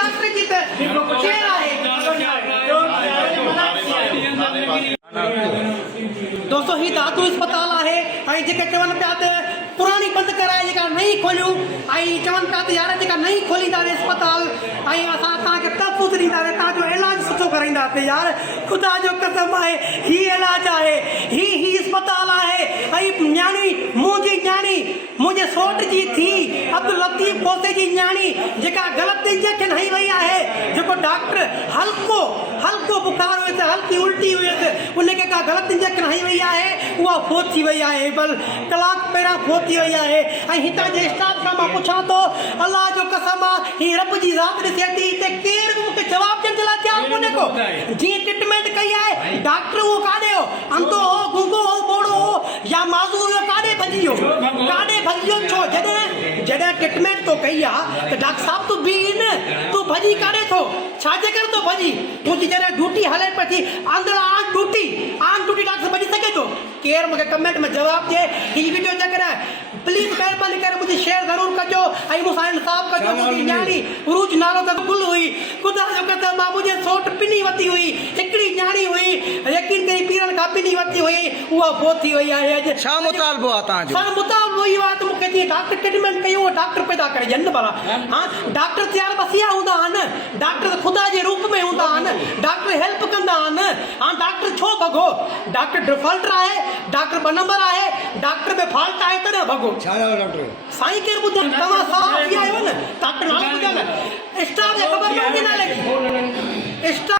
डॉक्टर जी ते केर आहे। दोस्तों ही दातू अस्पताल है ऐं जेके चवन पिया त पुरानी बंद कराए जेका नई खोलियूं ऐं चवन पिया त यार जेका नई खोलींदासीं अस्पताल ऐं असां तव्हांखे तहफ़ुज़ ॾींदासीं तव्हांजो इलाज सुठो कराईंदासीं यार ख़ुदा जो कसम आहे ही इलाज आहे ही अस्पताल आहे ऐं न्याणी मुंहिंजे सौट जी थी अब्दुल लतीफ़ पोसे जी न्याणी जेका ग़लति इंजेक्शन हई वई आहे जेको डॉक्टर हल्को बुखार हुयसि हल्की उल्टी हुयसि उनखे का ग़लति इंजेक्शन हई वई आहे उहा फोत थी वई आहे बल कलाक पहिरियां फोत थी वई आहे ऐं हितां जे स्टाफ खां मां पुछां थो अल्लाह जो कसम आहे ही रब जी ज़ात ॾिसे थी हिते केरु बि मूंखे जवाबु ॾियण जे लाइ तयारु कोन्हे को जीअं ट्रीटमेंट कई आहे डॉक्टर उहो काॾे हो अंधो हो गूंगो हो ॿोड़ो हो या माज़ूर हो काॾे भॼी वियो छो जॾहिं ट्रीटमेंट तो कई आहे त डॉक्टर साहब तूं बीह न तूं भॼी काॾे थो छाजे करे थो भॼी तुंहिंजी जॾहिं ड्यूटी हले पई थी अंदरि आन ड्यूटी डॉक्टर भॼी सघे थो केरु मूंखे कमेंट में जवाबु ॾिए हीअ वीडियो चकर प्लीज़ महिरबानी करे मुंहिंजी शेयर ज़रूरु कजो ऐं मूंसां इंसाफ़ कजो मुंहिंजी न्याणी उरूज नालो त गुल हुई ख़ुदा जो कसम मां मुंहिंजे सौट पिनी वरिती हुई हिकिड़ी न्याणी हुई यकीन करी पीरनि खां पिनी वरिती हुई उहा फोत थी वई आहे अॼु छा मुतालबो आहे तव्हांजो सर मुतालबो इहो आहे त मूंखे जीअं डॉक्टर ट्रीटमेंट कई उहो डॉक्टर पैदा करे ॾियनि न भला हा डॉक्टर तयारु बसिया हूंदा आहिनि डॉक्टर ख़ुदा जे रूप में हूंदा आहिनि डॉक्टर हेल्प कंदा आहिनि हा डॉक्टर छो भॻो डॉक्टर डिफॉल्टर आहे डॉक्टर ॿ नंबर आहे डॉक्टर में फॉल्ट आहे तॾहिं भॻो साईं केरु ॿुधाए तव्हां साफ़ थी आहियो न डॉक्टर नालो ॿुधायो न स्टाफ खे ख़बर न लॻी स्टाफ